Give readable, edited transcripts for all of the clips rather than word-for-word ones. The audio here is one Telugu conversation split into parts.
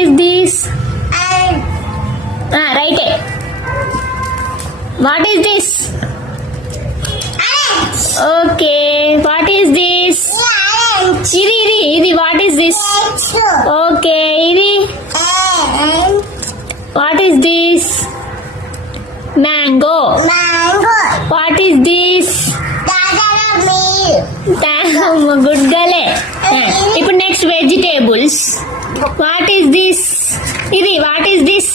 is this? Write it. What is this? Okay. What is this? Idi. What is this? Okay. Idi. What is this? Mango. What is this? Good girl. ఇప్పుడు next vegetables. What is this? ఇది what is this?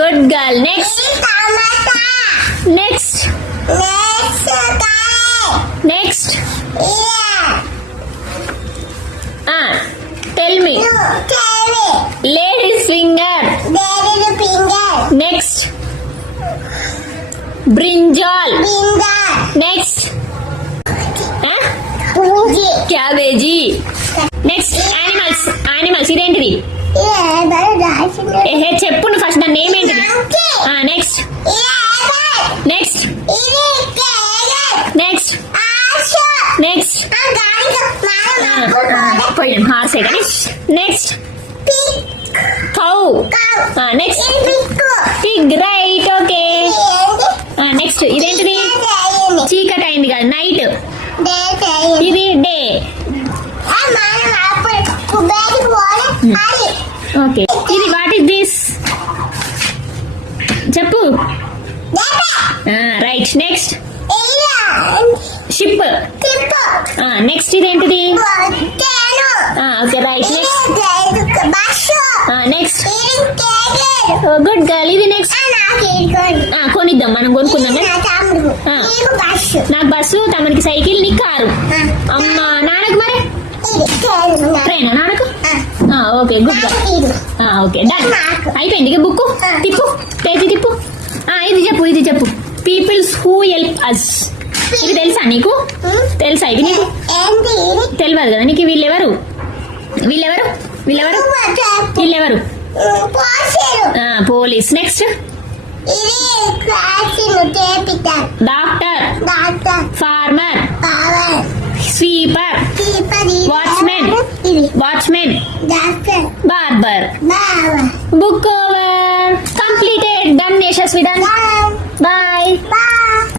Good girl. Next tell me. Ladies finger. Next brinjal. Next cabbage. Next animals ఇదేంటిది? చెప్పు నువ్వు ఫస్ట్ దాని నేమ్ ఏంటిది? నెక్స్ట్ పోయినాం హార్సే కానీ. Next cow. Next Pig. Right. Okay. Next ఇదేంటిది? చీకటి అయింది కదా, నైట్. ఇది డే. ఓకే. ఇది వాట్ ఇస్ దిస్? చెప్పు. రైట్. Next ship. నెక్స్ట్ ఇదేంటిది? Okay right. Next good girl. ఇది నెక్స్ట్ కొనిద్దాం, మనం కొనుక్కుందాం. నాకు బస్సు, తమకి సైకిల్, నీకు కారు. అమ్మ నాన్నకు మరి ట్రైనా నాన్నకు? Okay good girl. Okay done. అయిపోయింది. ఇక బుక్ తిప్పు, పేజీ తిప్పు. ఇది చెప్పు. Peoples who help us. ఇది తెలుసా నీకు? తెలుసా ఇది నీకు? తెలియదు కదా నీకు. వీళ్ళెవరు? Police. Next doctor, farmer, sweeper, watchmen, barber. Book over. Completed. Done Yashasvi. Done. Bye.